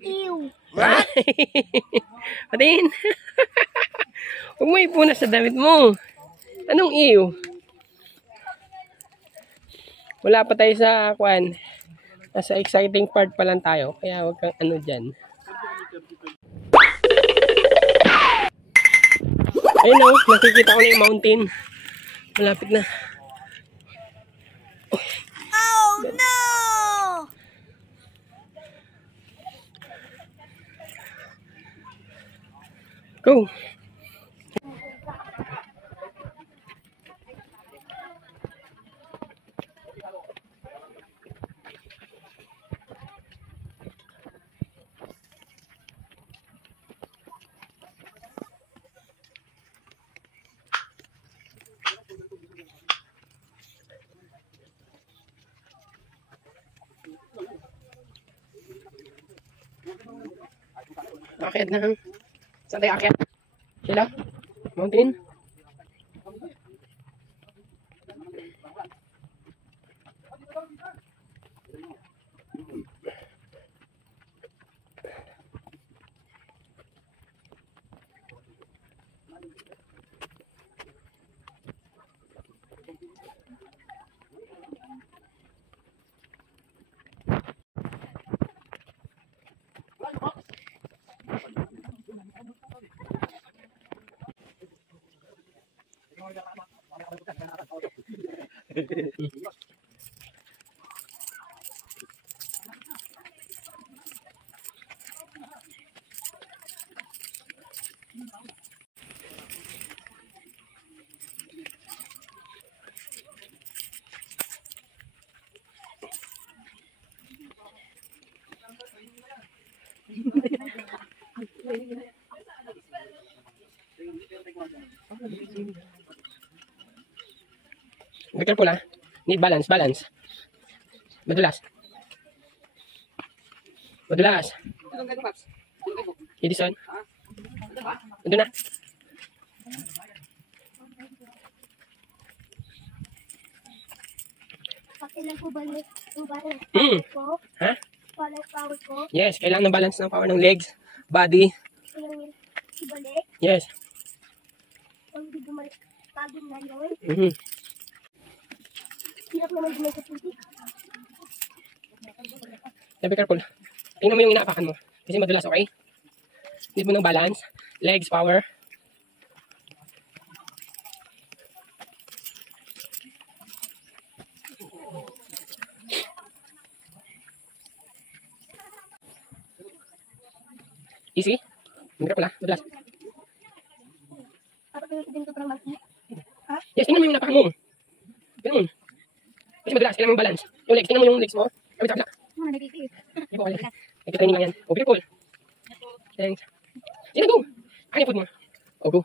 Ew. What? Patin. Huwag mo ipunas sa damit mo. Anong ew? Wala pa tayo sa kwan. Nasa exciting part pa lang tayo. Kaya huwag kang ano dyan. Ayun o, nakikita ko na yung mountain. Malapit na. Oh no! Go! Akit na. Saan tayo akit? Sila? Mountain? Be careful ha. Need balance, balance. Madulas. Madulas. Edison. Ando na. Kailan po ba yung balance ko? Ha? Balance power ko? Yes, kailangan ng balance ng power ng legs, body. Kailangan ibalik? Yes. Kung hindi bumalik, pagod na yun? Hirap naman bumalik sa putik. Be careful. Tingnan mo yung inaapakan mo. Kasi madulas, okay? Need mo ng balance, legs, power. Easy. Be careful ha, madulas. Dapat din ito parang mati. Ha? Yes, tingnan mo yung inaapakan mo. Ganun. Kasi madulas, kailangan yung balance. Yung legs, tingnan mo yung legs mo. Kapit sa kabila. Nagpipis. Hindi po kaya. Nagka-training lang yan. Oh, be careful. Thanks. Sige, go. Ano yung food mo? Oh, go.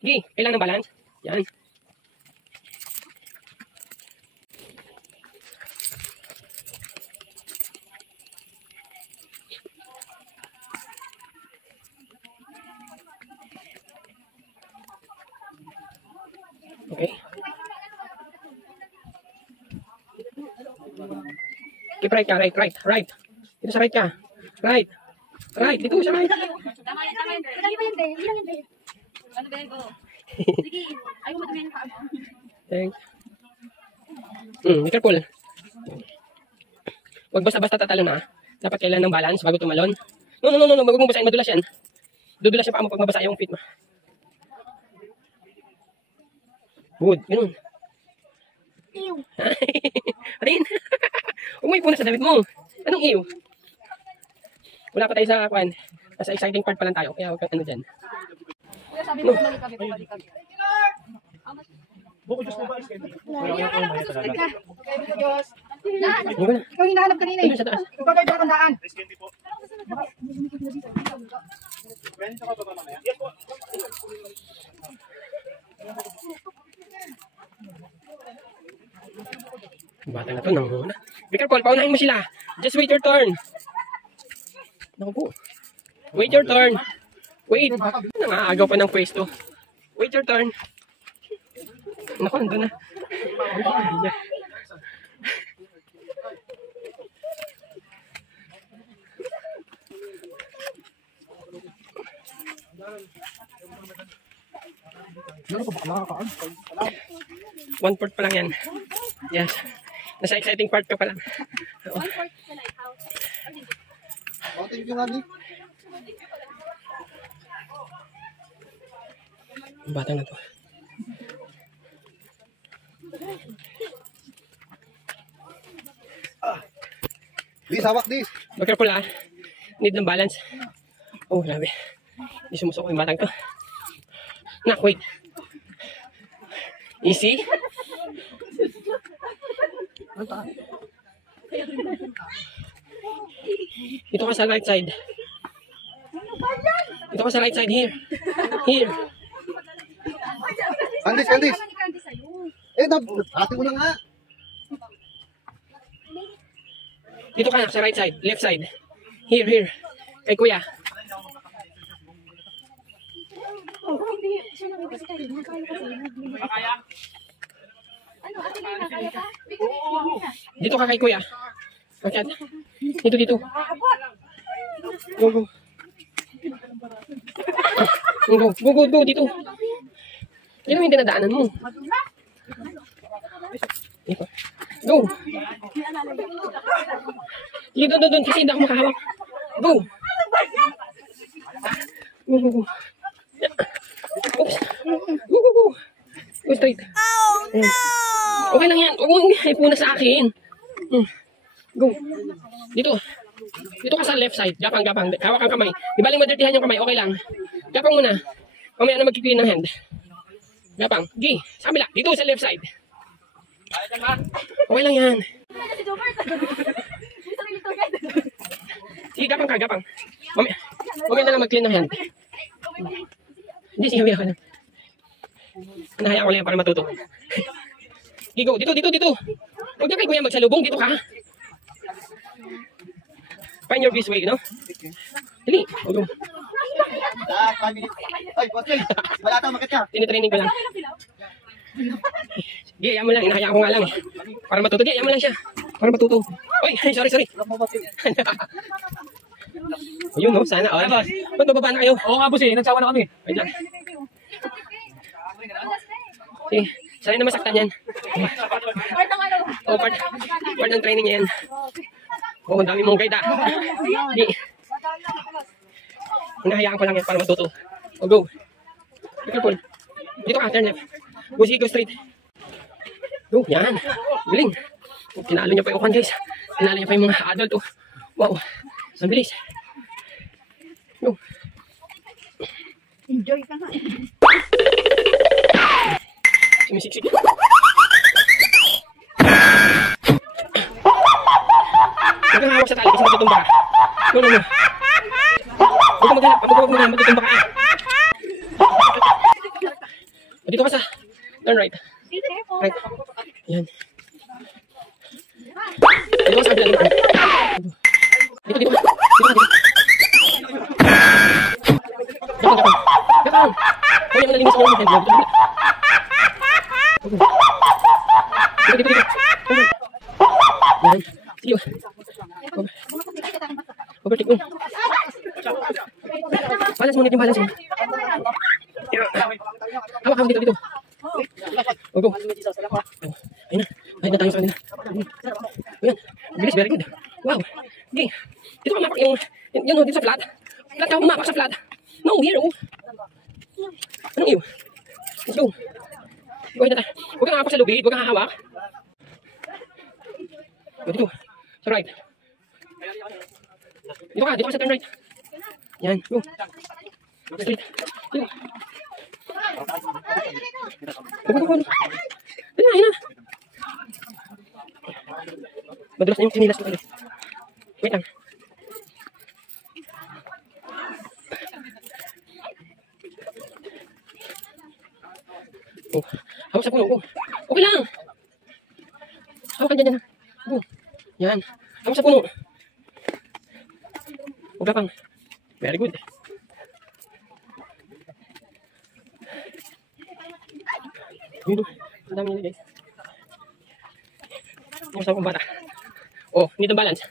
Sige, kailangan ng balance. Yan. Okay. Keep right ka, right. Dito sa right ka. Right. Dito sa right. Tama yan. Ilan ba yan, be? Ilan yan, be? Ano ba yan ko? Sige, ayaw mo tumayin pa. Thanks. Be careful. Huwag basta-basta tatalo na. Dapat kailangan ng balance bago tumalon. No. Huwag mong basahin. Madulas yan. Dudulas yung paa mo pag mabasa yung feet mo. Good. Ganun. Ew. Patin. Huwag mo ipunas sa damit mo. Anong ew? Wala pa tayo sa kwan. Nasa exciting part pa lang tayo. Kaya huwag kang ano dyan. Kuya, sabi mo, bumalik kami. Ikaw yung nahanap kanina eh. Doon sa taas. Ikaw kayo pakandaan. Bata na to, nanguna. Be careful, paunahin mo sila. Just wait your turn. Naku po. Wait your turn. Wait. Nangaagaw pa ng pwesto. Wait your turn. Naku, nandun na. One fourth pa lang yan. Yes. Nasa exciting part ka pa lang. Oo. Sa lighthouse. Ang batang na to. Dis, hawak dis. Be careful ah. Need ng balance. Oh, grabe. Hindi sumusok yung batang to. Nak, wait. Easy. Dito ka sa right side. Dito ka sa right side. Here. Here. Andis, Andis. Ate mo na nga. Dito ka sa right side. Left side. Here, here. Kay kuya. Ano, ate na kaya pa? Dito ka kay kuya. Okay. Dito, dito. Go, go. Go, go, go, go, go, dito. Dito yung dinadaanan mo. Dito. Go. Dito, doon, kasi hindi ako makahawak. Go. Go, go, go. Oops. Go, go, go. Go straight. Oh, no! Okay lang yan. Huwag mong ipuna sa akin. Go. Dito. Dito ka sa left side. Gapang, gapang. Hawak ang kamay. Di baling madirtihan yung kamay. Okay lang. Gapang muna. Mamaya na mag-clean ng hand. Gapang. Gi. Sa kabila. Dito sa left side. Okay lang yan. Sige, gapang ka, gapang. Mamaya na lang mag-clean ng hand. Hindi, sige, ka lang. Nahaya ko lang yan para matuto. Gigo, dito, dito, dito. Huwag niya kay kuya magsalubong, dito ka. Find your best way, you know? Dali, huwag mo. Ay, bossing. Balata, makit ka. Tinitraining ko lang. Sige, ayaw mo lang. Inahaya ko nga lang eh. Para matuto. Sige, ayaw mo lang siya. Para matuto. Uy, sorry, sorry. Ayun, no? Sana. Oh, boss. Ba't bababa na kayo? Oo nga, boss eh. Nagsawa na kami. Wait lang. Sige, sanay na masaktan yan. Part ng ano? Oh, part ng training yan. Oh, ang dami mong guide ah. Hindi. Hinahayaan ko lang yan para matuto. Oh, go. Be careful. Dito ka, turn left. Go, sige, go straight. Go, yan. Galing. Oh, tinalo niya pa yung ukan, guys. Tinalo niya pa yung mga adult. Oh. Wow. Ang bilis. Go. Enjoy ka nga. Sumisiksik. Huwag kang hawak sa tali kasi matutumba ka. No, no, no. Huwag kang maghanap. Huwag kang matutumba ka. Dito ka sa turn right. Be careful. Right. Yan. Dito ka sa kabila. Dito, dito. Dito ka, dito. Gapang, gapang. Gapang. Huwag yung nalinis ko yung hand. Dito, dito. Dito, dito, dito. Yan. Sige. Overtake mo. Balance mo, yung balance mo. Hawak, hawak dito, dito. Go, go. Ayun na. Ayun na tayo sa kanila. Ayan. Bilis, very good. Wow. Okay. Dito ka mapak yung, yan o, dito sa flat. Flat ka, umapak sa flat. No, here o. Anong iyo? Let's go. Go ahead na tayo. Huwag kang hapak sa lubid, huwag kang hahawak. Go dito. Sa right. Dito ka sa turn right. Yan, go. Straight. Dito. Go, go, go. Dali na, yun na. Madulas na yung sinilas ko. Wait lang. Oh, hawak sa puno. Go. Okay lang. Hawak ka dyan. Go. Yan. Hawak sa puno. Huwag ka pang. Very good. Yun. Ang dami nila guys. Yung sa kong bata. Oh, need ng balance.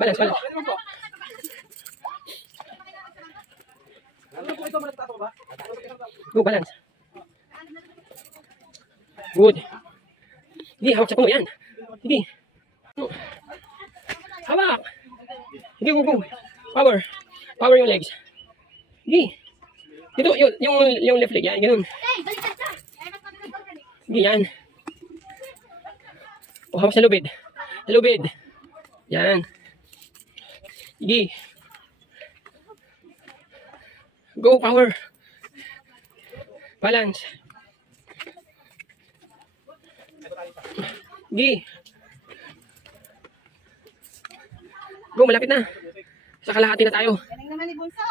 Balance, balance. Go, balance. Good. Sige, hawak sa puno. Yan. Sige. Hawak. Sige, go. Power. Power yung legs. Sige. Dito, yung left leg. Yan, ganun. Sige, yan. O, hawak sa lubid. Sa lubid. Yan. Sige. Go, power. Balance. Sige. Go, malapit na. Sa kalahati na tayo. Galing naman ni Bunso.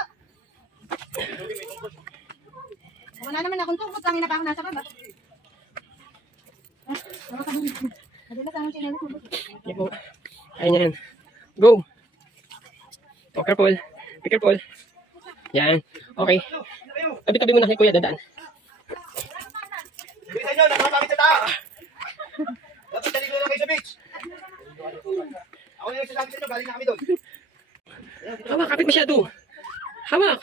Wala naman akong tungkot. Tangin na pa ako nasa baba. Madalas ang siya nalito. Yan po. Ayan yan. Go. Oh, careful. Be careful. Yan. Okay. Tabi-tabi mo na kay Kuya, dadaan. Bilisan nyo, nakakapit sa tao. Dapat daligo lang kayo sa beach. Ako na yung sasabi sa inyo, galing na kami doon. Hawak, kapit masyado. Hawak.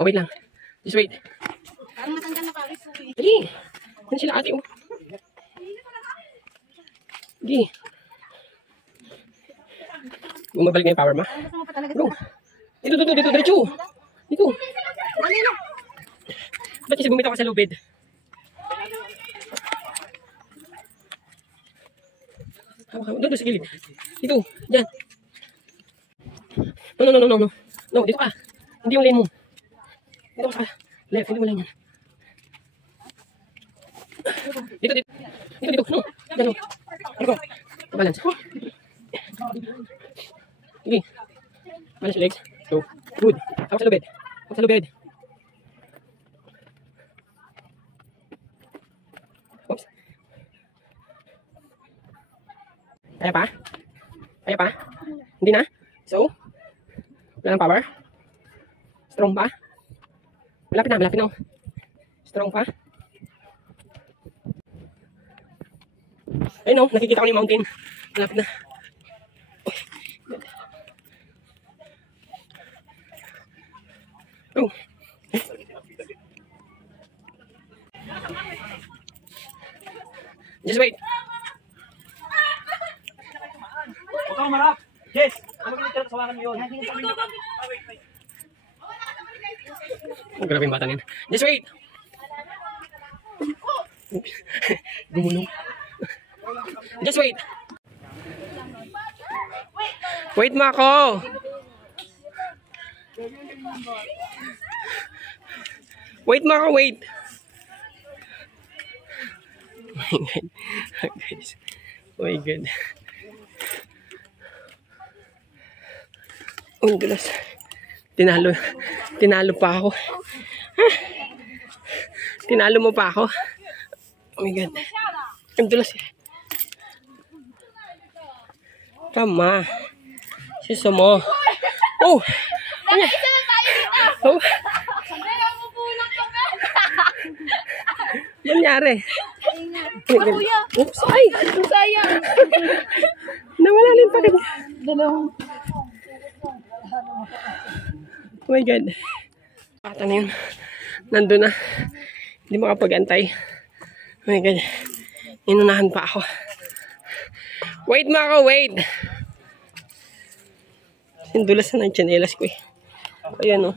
Oh, wait lang. Just wait. Parang matanggal na pawis. Dali. Ano sila ate, oh. Dali. Bumabalik na yung power, ma. Gusto mo pa talaga. Go. Dito, diretso. Dito. Ba't kasi bumitaw ka sa lubid? Hawak. Doon sa gilid. Dito. Diyan. No. No, dito ka. Hindi yung lane mo. Dito ka sa left. Hindi mo lane yan. Dito. No. Diyan, no. Dito. Balance. Sige. Balance your legs. Go. Good. Hawak sa lubid. Hawak sa lubid. Oops. Kaya pa? Kaya pa? Hindi na? So? Wala ng power? Strong pa? Malapit na. Strong pa? Ayun, no, nakikita ko na yung mountain. Malapit na. Go. Just wait. Huwag kang marap. Yes. Ano magiging tira kasawakan mo yun? Oh, grabe yung bata niyan. Just wait. Oops. Gumulong. Just wait. Wait mo ako. Wait mo ako, wait. Oh my God. Guys. Oh my God. Oh, dulas. Tinalo pa ako. Tinalo mo pa ako. Oh my God. Ang dulas. Tama. Siso mo. Oh! Ano? Oh! Nangyari. Kuya. Oops, ay! Sayang. Nawala na yung pakit. Dalawang. Oh my God. Bata na yun. Nandun na. Hindi makapag-antay. Oh my God. Inunahan pa ako. Wait mo ako, wait. Sindulas na ng chanelas ko eh. Ayan o.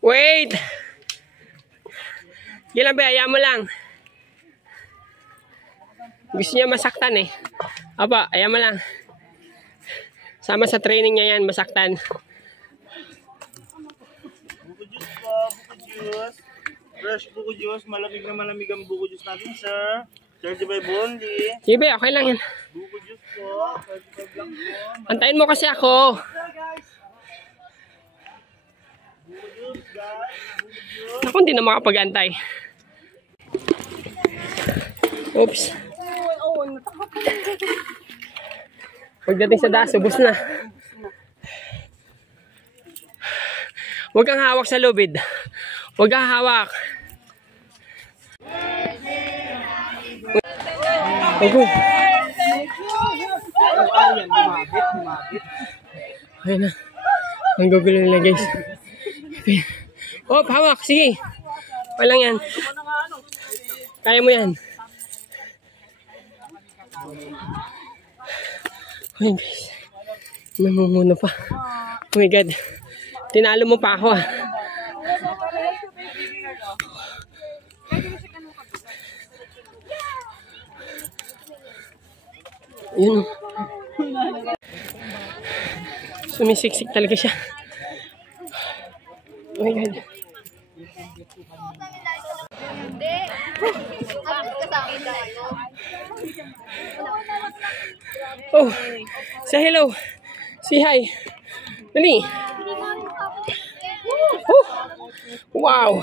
Wait! Yan lang ba, ayaw mo lang. Gusto niya masaktan eh. Aba, ayaw mo lang. Sama sa training niya yan, masaktan. Buko juice po, buko juice. Fresh buko juice, malamig na malamig ang buko juice natin, sir. 35 only. Sige, okay lang yan. Buko juice po, 35 lang po. Antayin mo kasi ako. Buko juice, guys. Buko juice. Ako hindi na makapag-antay. Oops. Pagdating sa daso, ubos na. Huwag kang hawak sa lubid. Huwag kang hawak. Go. Ayun na. Ang gugulo nila guys. Oh, hawak. Sige. Walang yan. Kaya mo yan. Ayun guys. Namumuno pa. Oh my God. Tinalo mo pa ako ah. Yun. Sumisiksik talaga siya. Oh my God. Oh, say hello. Say hi. Dali. Oh, wow.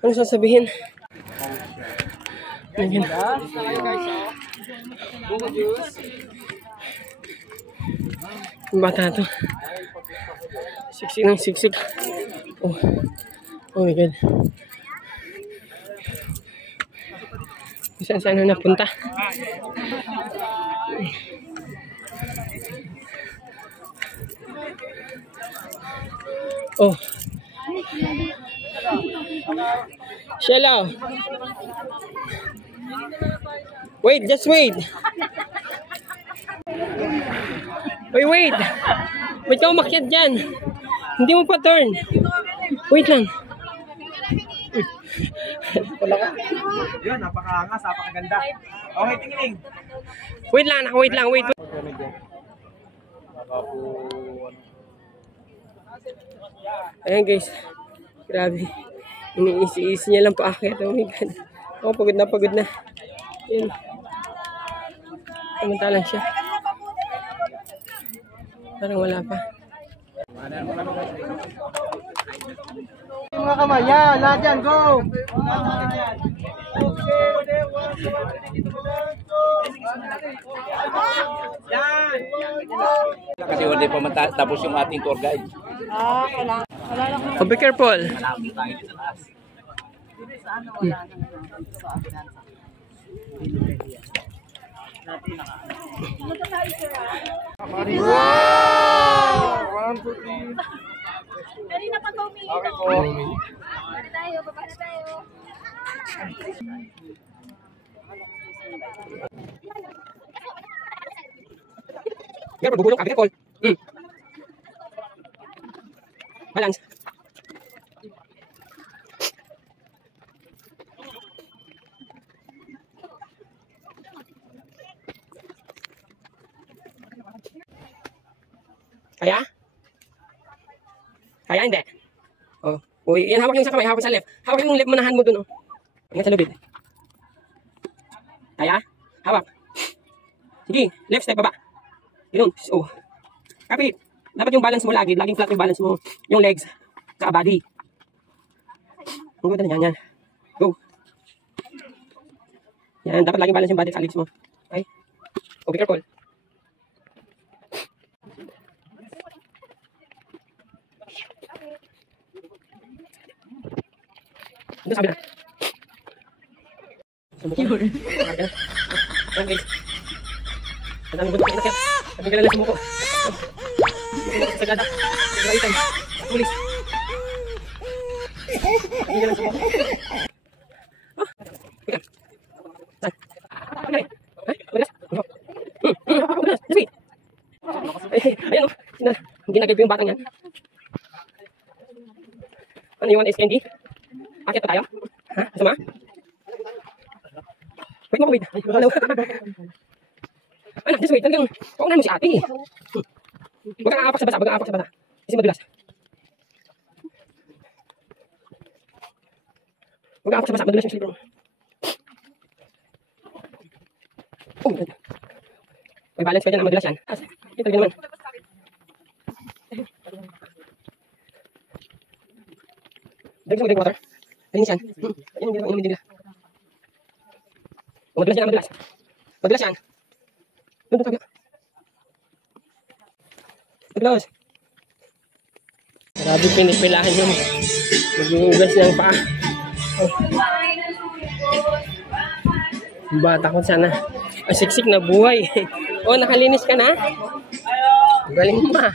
Ano sasabihin? Ayan. Yung bata to. Siksik ng siksik. Oh. Oh my God. Saan na napunta? Oh. Shello. Wait, just wait. Wait. Wait ka umakyat dyan. Hindi mo pa turn. Wait lang. Yun, napakaangas, napakaganda. Okay, tingin. Wait lang. Wait. Ayan guys. Grabe. Iniisi-isi niya lang paakyat. Oh my God. Oh, pagod na. Ayan. Samantalang siya. Parang wala pa. Mga kamay, yan, lahat yan, go! Kasi wala pa matapos yung ating tour guide. Oh, be careful. Kanina pa to umiinom. Okay po. Baba na tayo. Careful, bubulong ka. Be careful. Balance. Kaya? Kaya hindi. Oh. Uy, yan hawak yung sa kamay, hawak sa left. Hawak yung left manahan mo dun, oh. Ingat sa lubid. Kaya? Hawak. Sige, left step baba. Yun. Oh. Kapit. Dapat yung balance mo laging flat yung balance mo. Yung legs. Sa body. Ang ganda na yan. Go. Yan, dapat laging balance yung body sa legs mo. Okay? Oh, be careful. Ito sabi na. Sumuko. Ayan guys. Ang daming buntok inakyat. Sabi ka lang sumuko. Sumuko sa sagada. Sagaitan. Pulis. Sabi ka lang sumuko. Oh. Ika. Saan? Pagkari. Ay, pagkaras. Pagkaras. Sabi. Ayan o. Ginagay ko yung batang yan. Ano yung 1 SKND? Akit pa tayo? Ha? Masama? Wait mo, wait. Hello. Anak, just wait. Talagang, paunahan mo si ate. Huwag kang aapak sa basa. Kasi madulas. Huwag kang aapak sa basa. Madulas yung slipper mo. Oh, God. May balance ka dyan. Madulas yan. Ito talaga naman. Drink mo, drink water. Alinis yan. Inumin din nila. Oh, madulas yan, madulas. Madulas yan. Doon sabi. Madulas. Grabe pinipilahan yung mag-uugas ng paa. Oh. Bata ko sana. Siksik na buhay. Oh, nakalinis ka na? Galing mo, ma.